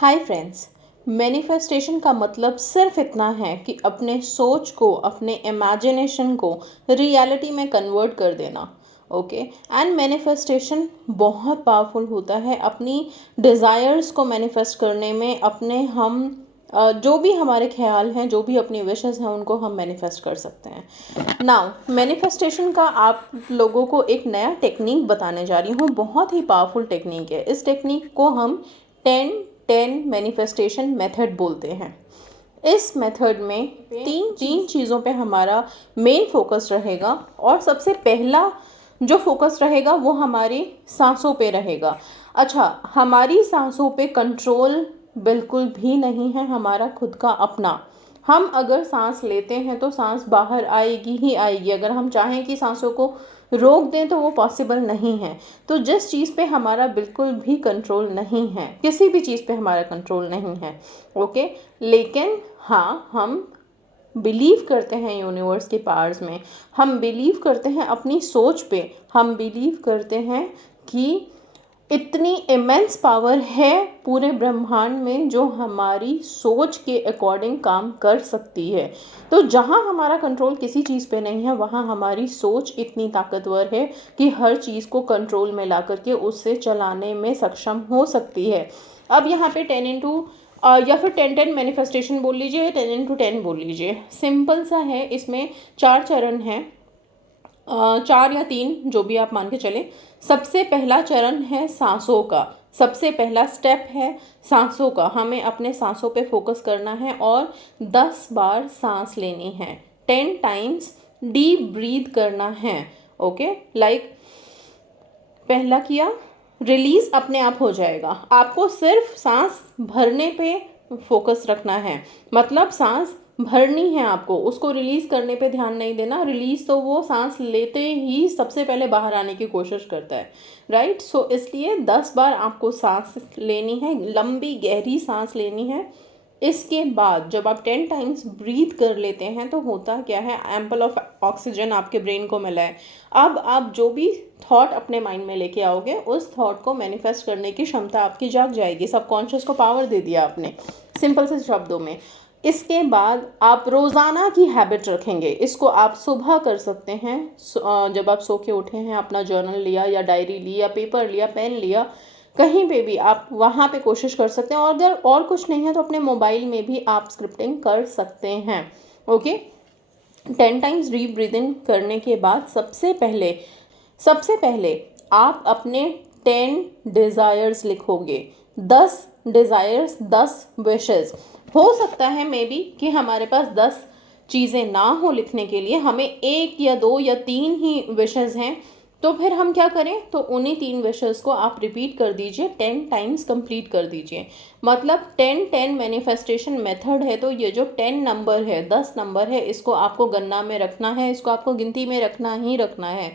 Hi friends. Manifestation का मतलब सिर्फ इतना है कि अपने सोच को, अपने इमेजिनेशन को रियलिटी में कन्वर्ट कर देना। ओके। एंड मैनिफेस्टेशन बहुत पावरफुल होता है अपनी डिज़ायर्स को मैनिफेस्ट करने में। अपने हम जो भी हमारे ख्याल हैं, जो भी अपनी विशेस हैं, उनको हम मैनिफेस्ट कर सकते हैं। नाउ मैनिफेस्टेशन का आप लोगों को एक नया टेक्निक बताने जा रही हूँ। बहुत ही पावरफुल टेक्निक है। इस टेक्निक को हम 10-10 मैनिफेस्टेशन मेथड बोलते हैं। इस मेथड में तीन चीज़ों पे हमारा मेन फोकस रहेगा। और सबसे पहला जो फोकस रहेगा वो हमारी सांसों पे रहेगा। अच्छा, हमारी सांसों पे कंट्रोल बिल्कुल भी नहीं है हमारा खुद का अपना। हम अगर सांस लेते हैं तो सांस बाहर आएगी ही आएगी। अगर हम चाहें कि सांसों को रोक दें तो वो पॉसिबल नहीं है। तो जिस चीज़ पे हमारा बिल्कुल भी कंट्रोल नहीं है, किसी भी चीज़ पे हमारा कंट्रोल नहीं है, ओके, लेकिन हाँ, हम बिलीव करते हैं यूनिवर्स के पावर्स में। हम बिलीव करते हैं अपनी सोच पे। हम बिलीव करते हैं कि इतनी इमेंस पावर है पूरे ब्रह्मांड में जो हमारी सोच के अकॉर्डिंग काम कर सकती है। तो जहाँ हमारा कंट्रोल किसी चीज़ पे नहीं है, वहाँ हमारी सोच इतनी ताकतवर है कि हर चीज़ को कंट्रोल में ला करके उससे चलाने में सक्षम हो सकती है। अब यहाँ पे 10 या फिर 10-10 मैनिफेस्टेशन बोल लीजिए, 10 into 10 बोल लीजिए। सिंपल सा है। इसमें 4 चरण हैं, 4 या 3 जो भी आप मान के चले। सबसे पहला चरण है सांसों का। सबसे पहला स्टेप है सांसों का। हमें अपने सांसों पे फोकस करना है और 10 बार सांस लेनी है। 10 टाइम्स डीप ब्रीथ करना है। ओके, लाइक पहला किया, रिलीज अपने आप हो जाएगा। आपको सिर्फ सांस भरने पे फोकस रखना है। मतलब सांस भरनी है आपको, उसको रिलीज करने पे ध्यान नहीं देना। रिलीज तो वो सांस लेते ही सबसे पहले बाहर आने की कोशिश करता है, राइट। सो इसलिए 10 बार आपको सांस लेनी है, लंबी गहरी सांस लेनी है। इसके बाद जब आप 10 टाइम्स ब्रीथ कर लेते हैं तो होता क्या है, एम्पल ऑफ ऑक्सीजन आपके ब्रेन को मिला है। अब आप जो भी थॉट अपने माइंड में लेके आओगे, उस थॉट को मैनिफेस्ट करने की क्षमता आपकी जाग जाएगी। सबकॉन्शियस को पावर दे दिया आपने, सिंपल से शब्दों में। इसके बाद आप रोज़ाना की हैबिट रखेंगे। इसको आप सुबह कर सकते हैं। जब आप सो के उठे हैं, अपना जर्नल लिया या डायरी ली या पेपर लिया, पेन लिया, कहीं पे भी आप वहाँ पे कोशिश कर सकते हैं। और अगर और कुछ नहीं है तो अपने मोबाइल में भी आप स्क्रिप्टिंग कर सकते हैं। ओके। 10 टाइम्स डीप ब्रीदिंग करने के बाद सबसे पहले आप अपने 10 डिज़ायर्स लिखोगे। 10 डिज़ायर्स, 10 विशेस। हो सकता है मे बी कि हमारे पास 10 चीज़ें ना हो लिखने के लिए, हमें 1 या 2 या 3 ही विशेस हैं। तो फिर हम क्या करें, तो उन्हीं 3 विशेस को आप रिपीट कर दीजिए, 10 टाइम्स कंप्लीट कर दीजिए। मतलब 10-10 मैनिफेस्टेशन मेथड है। तो ये जो 10 नंबर है, 10 नंबर है, इसको आपको गणना में रखना है, इसको आपको गिनती में रखना ही रखना है।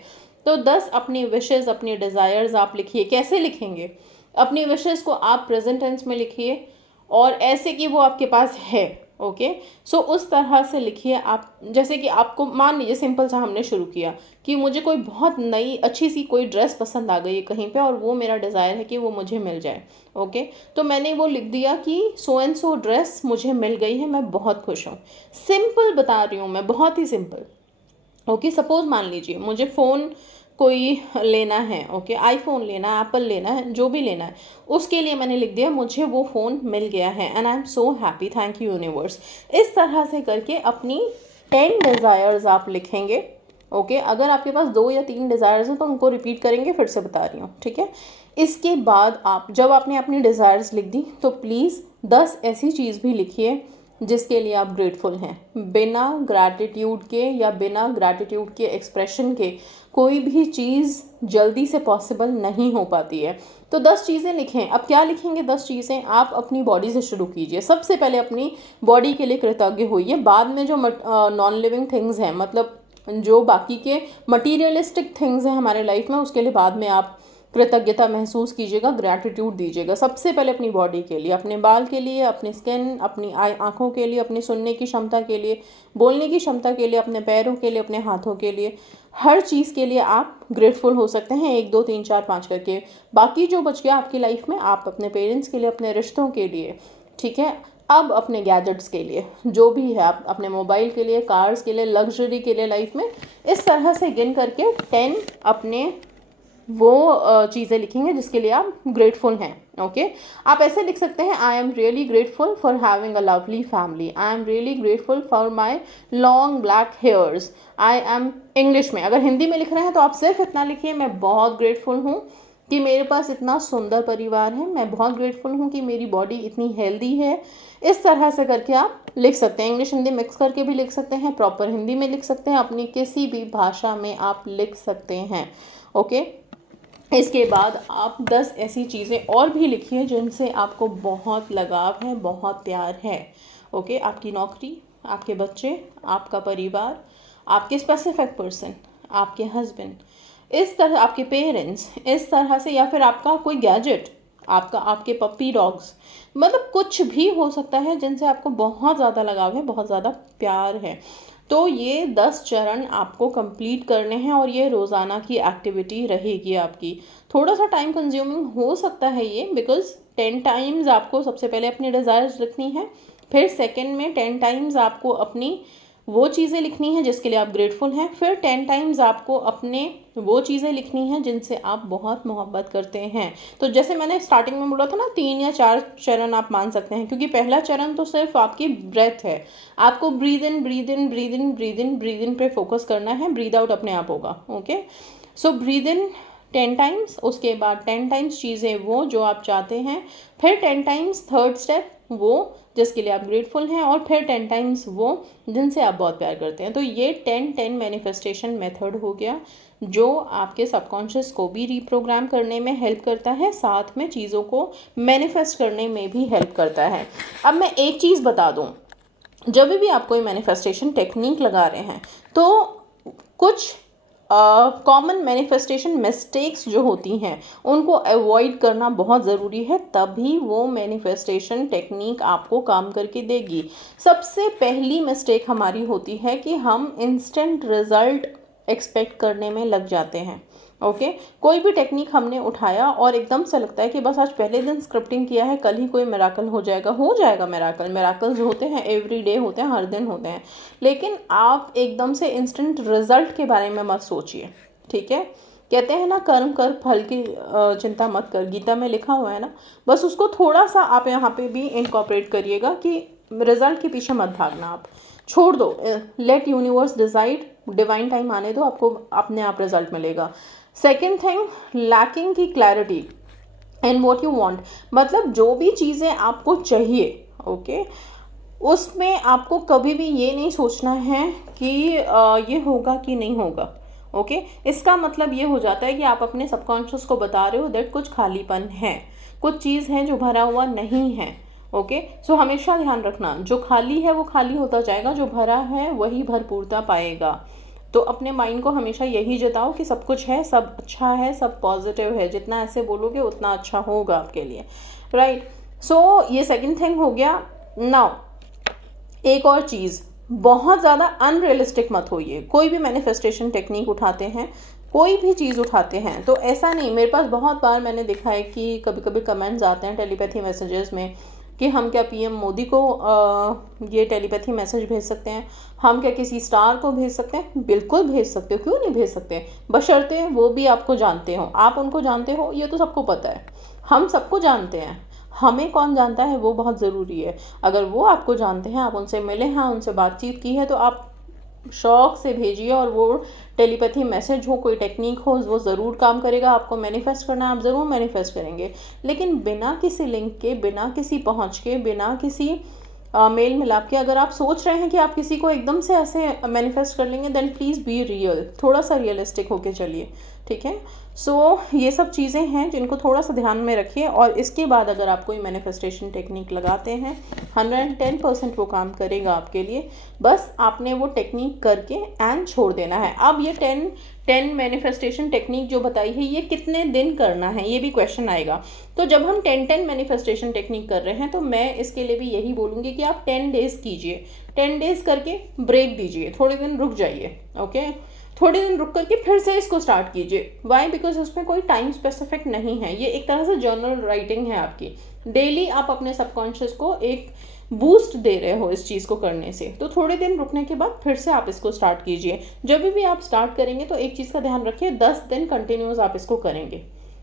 तो 10 अपनी विशेस, अपनी डिज़ायर्स आप लिखिए। कैसे लिखेंगे? अपनी विशेस को आप प्रेजेंट टेंस में लिखिए और ऐसे कि वो आपके पास है। ओके। सो उस तरह से लिखिए आप। जैसे कि आपको मान लीजिए, सिंपल सा हमने शुरू किया कि मुझे कोई बहुत नई अच्छी सी कोई ड्रेस पसंद आ गई है कहीं पे, और वो मेरा डिज़ायर है कि वो मुझे मिल जाए। ओके। तो मैंने वो लिख दिया कि सो एंड सो ड्रेस मुझे मिल गई है, मैं बहुत खुश हूँ। सिंपल बता रही हूँ मैं, बहुत ही सिंपल। ओके। सपोज मान लीजिए मुझे फ़ोन कोई लेना है, ओके, आईफोन लेना है, एप्पल लेना है, जो भी लेना है, उसके लिए मैंने लिख दिया मुझे वो फ़ोन मिल गया है and I am so happy, thank you universe. इस तरह से करके अपनी 10 डिज़ायर्स आप लिखेंगे। ओके। अगर आपके पास 2 या 3 डिज़ायर्स हैं तो उनको रिपीट करेंगे, फिर से बता रही हूँ, ठीक है। इसके बाद आप जब आपने अपनी डिज़ायर्स लिख दी तो प्लीज़ 10 ऐसी चीज़ भी लिखिए जिसके लिए आप ग्रेटफुल हैं। बिना ग्रैटिट्यूड के या बिना ग्रैटिट्यूड के एक्सप्रेशन के कोई भी चीज़ जल्दी से पॉसिबल नहीं हो पाती है। तो 10 चीज़ें लिखें। अब क्या लिखेंगे? 10 चीज़ें आप अपनी बॉडी से शुरू कीजिए। सबसे पहले अपनी बॉडी के लिए कृतज्ञ होइए। बाद में जो नॉन लिविंग थिंग्स हैं, मतलब जो बाकी के मटीरियलिस्टिक थिंग्स हैं हमारे लाइफ में, उसके लिए बाद में आप कृतज्ञता महसूस कीजिएगा, ग्रैटिट्यूड दीजिएगा सबसे पहले अपनी बॉडी के लिए, अपने बाल के लिए, अपनी स्किन, अपनी आँखों के लिए, अपनी सुनने की क्षमता के लिए, बोलने की क्षमता के लिए, अपने पैरों के लिए, अपने हाथों के लिए, हर चीज़ के लिए आप ग्रेटफुल हो सकते हैं 1 2 3 4 5 करके। बाकी जो बच गया आपकी लाइफ में, आप अपने पेरेंट्स के लिए, अपने रिश्तों के लिए, ठीक है। अब अपने गैजेट्स के लिए जो भी है, आप अपने मोबाइल के लिए, कार्स के लिए, लग्जरी के लिए लाइफ में, इस तरह से गिन करके 10 अपने वो चीज़ें लिखेंगे जिसके लिए आप ग्रेटफुल हैं। ओके, आप ऐसे लिख सकते हैं, I am really grateful for having a lovely family, I am really grateful for my long black hairs, I am, English में, अगर हिंदी में लिख रहे हैं तो आप सिर्फ इतना लिखिए, मैं बहुत ग्रेटफुल हूँ कि मेरे पास इतना सुंदर परिवार है, मैं बहुत ग्रेटफुल हूँ कि मेरी बॉडी इतनी हेल्दी है। इस तरह से करके आप लिख सकते हैं, इंग्लिश हिंदी मिक्स करके भी लिख सकते हैं, प्रॉपर हिंदी में लिख सकते हैं, अपनी किसी भी भाषा में आप लिख सकते हैं। ओके, इसके बाद आप 10 ऐसी चीज़ें और भी लिखिए जिनसे आपको बहुत लगाव है, बहुत प्यार है। ओके, आपकी नौकरी, आपके बच्चे, आपका परिवार, आपके स्पेसिफिक पर्सन, आपके हस्बैंड, इस तरह आपके पेरेंट्स, इस तरह से, या फिर आपका कोई गैजेट, आपके पप्पी डॉग्स, मतलब कुछ भी हो सकता है जिनसे आपको बहुत ज़्यादा लगाव है, बहुत ज़्यादा प्यार है। तो ये 10 चरण आपको कंप्लीट करने हैं और ये रोज़ाना की एक्टिविटी रहेगी आपकी। थोड़ा सा टाइम कंज्यूमिंग हो सकता है ये, बिकॉज 10 टाइम्स आपको सबसे पहले अपनी डिज़ायर्स लिखनी है, फिर सेकंड में 10 टाइम्स आपको अपनी वो चीज़ें लिखनी है जिसके लिए आप ग्रेटफुल हैं, फिर 10 टाइम्स आपको अपने वो चीज़ें लिखनी हैं जिनसे आप बहुत मोहब्बत करते हैं। तो जैसे मैंने स्टार्टिंग में बोला था ना, 3 या 4 चरण आप मान सकते हैं, क्योंकि पहला चरण तो सिर्फ आपकी ब्रेथ है, आपको breathe in breathe in breathe in breathe in breathe in पे फोकस करना है, ब्रीद आउट अपने आप होगा। Okay, so breathe in 10 times, उसके बाद 10 टाइम्स चीज़ें वो जो आप चाहते हैं, फिर 10 टाइम्स थर्ड स्टेप वो जिसके लिए आप ग्रेटफुल हैं, और फिर 10 टाइम्स वो जिनसे आप बहुत प्यार करते हैं। तो ये 10-10 मैनिफेस्टेशन मेथड हो गया जो आपके सबकॉन्शियस को भी रीप्रोग्राम करने में हेल्प करता है, साथ में चीज़ों को मैनिफेस्ट करने में भी हेल्प करता है। अब मैं एक चीज़ बता दूँ, जब भी आप कोई मैनिफेस्टेशन टेक्निक लगा रहे हैं तो कुछ कॉमन मैनिफेस्टेशन मिस्टेक्स जो होती हैं उनको अवॉइड करना बहुत ज़रूरी है, तभी वो मैनिफेस्टेशन टेक्निक आपको काम करके देगी। सबसे पहली मिस्टेक हमारी होती है कि हम इंस्टेंट रिज़ल्ट एक्सपेक्ट करने में लग जाते हैं। ओके, कोई भी टेक्निक हमने उठाया और एकदम से लगता है कि बस आज पहले दिन स्क्रिप्टिंग किया है, कल ही कोई मिराकल हो जाएगा। मिराकल्स होते हैं, एवरी डे होते हैं, हर दिन होते हैं, लेकिन आप एकदम से इंस्टेंट रिजल्ट के बारे में मत सोचिए। ठीक है, कहते हैं ना, कर्म कर फल की चिंता मत कर, गीता में लिखा हुआ है ना, बस उसको थोड़ा सा आप यहाँ पे भी इनकॉर्पोरेट करिएगा कि रिजल्ट के पीछे मत भागना, आप छोड़ दो, let universe decide, divine time आने दो, आपको अपने आप रिजल्ट मिलेगा। सेकेंड थिंग, लैकिंग की clarity and what you want, मतलब जो भी चीज़ें आपको चाहिए, ओके, उसमें आपको कभी भी ये नहीं सोचना है कि ये होगा कि नहीं होगा। ओके, इसका मतलब ये हो जाता है कि आप अपने सबकॉन्शियस को बता रहे हो दैट कुछ खालीपन है, कुछ चीज़ है जो भरा हुआ नहीं है। ओके, सो हमेशा ध्यान रखना, जो खाली है वो खाली होता जाएगा, जो भरा है वही भरपूरता पाएगा। तो अपने माइंड को हमेशा यही जताओ कि सब कुछ है, सब अच्छा है, सब पॉजिटिव है, जितना ऐसे बोलोगे उतना अच्छा होगा आपके लिए, राइट। सो ये सेकंड थिंग हो गया। नाउ एक और चीज़, बहुत ज़्यादा अनरियलिस्टिक मत होइए। कोई भी मैनिफेस्टेशन टेक्निक उठाते हैं, कोई भी चीज़ उठाते हैं, तो ऐसा नहीं, मेरे पास बहुत बार मैंने देखा है कि कभी कभी कमेंट्स आते हैं टेलीपैथी मैसेजेस में कि हम क्या पीएम मोदी को ये टेलीपैथी मैसेज भेज सकते हैं, हम क्या किसी स्टार को भेज सकते हैं? बिल्कुल भेज सकते हो, क्यों नहीं भेज सकते, बशर्ते वो भी आपको जानते हो, आप उनको जानते हो, ये तो सबको पता है, हम सबको जानते हैं, हमें कौन जानता है वो बहुत ज़रूरी है। अगर वो आपको जानते हैं, आप उनसे मिले हैं, उनसे बातचीत की है, तो आप शौक से भेजिए, और वो टेलीपैथी मैसेज हो, कोई टेक्निक हो, वो ज़रूर काम करेगा। आपको मैनिफेस्ट करना है, आप ज़रूर मैनिफेस्ट करेंगे, लेकिन बिना किसी लिंक के, बिना किसी पहुंच के, बिना किसी मेल मिलाप के, अगर आप सोच रहे हैं कि आप किसी को एकदम से ऐसे मैनिफेस्ट कर लेंगे, देन प्लीज़ बी रियल, थोड़ा सा रियलिस्टिक होके चलिए। ठीक है। सो ये सब चीज़ें हैं जिनको थोड़ा सा ध्यान में रखिए, और इसके बाद अगर आप कोई मैनिफेस्टेशन टेक्निक लगाते हैं 110% वो काम करेगा आपके लिए। बस आपने वो टेक्निक करके एंड छोड़ देना है। अब ये 10 मैनिफेस्टेशन टेक्निक जो बताई है ये कितने दिन करना है, ये भी क्वेश्चन आएगा। तो जब हम 10 मैनिफेस्टेशन टेक्निक कर रहे हैं तो मैं इसके लिए भी यही बोलूँगी कि आप 10 डेज़ कीजिए, 10 डेज़ करके ब्रेक दीजिए, थोड़े दिन रुक जाइए। ओके, थोड़े दिन रुक करके फिर से इसको स्टार्ट कीजिए। वाई? बिकॉज उसमें कोई टाइम स्पेसिफिक नहीं है, ये एक तरह से जर्नल राइटिंग है आपकी। डेली आप अपने सबकॉन्शियस को एक बूस्ट दे रहे हो इस चीज़ को करने से। तो थोड़े दिन रुकने के बाद फिर से आप इसको स्टार्ट कीजिए। जब भी आप स्टार्ट करेंगे तो एक चीज़ का ध्यान रखिए, 10 दिन कंटिन्यूस आप इसको करेंगे।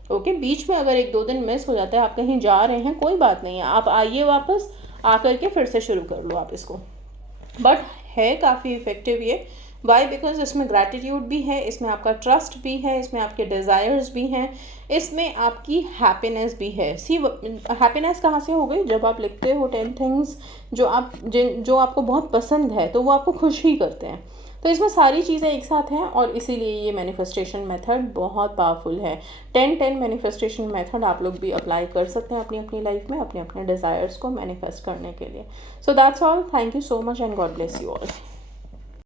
ओके, बीच में अगर 1-2 दिन मिस हो जाता है, आप कहीं जा रहे हैं, कोई बात नहीं है, आप आइए वापस, आकर के फिर से शुरू कर लो आप इसको। बट है काफ़ी इफ़ेक्टिव ये। वाई? बिकॉज इसमें ग्रैटिट्यूड भी है, इसमें आपका ट्रस्ट भी है, इसमें आपके डिज़ायर्स भी हैं, इसमें आपकी हैप्पीनेस भी है। सी, हैप्पीनेस कहाँ से हो गई? जब आप लिखते हो 10 थिंग्स जो आपको बहुत पसंद है तो वो आपको खुश ही करते हैं। तो इसमें सारी चीज़ें एक साथ हैं, और इसीलिए ये मैनिफेस्टेशन मेथड बहुत पावरफुल है। 10 मैनिफेस्टेशन मेथड आप लोग भी अप्लाई कर सकते हैं अपनी अपनी लाइफ में, अपने अपने डिज़ायर्स को मैनिफेस्ट करने के लिए। So that's all. Thank you so much and God bless you all.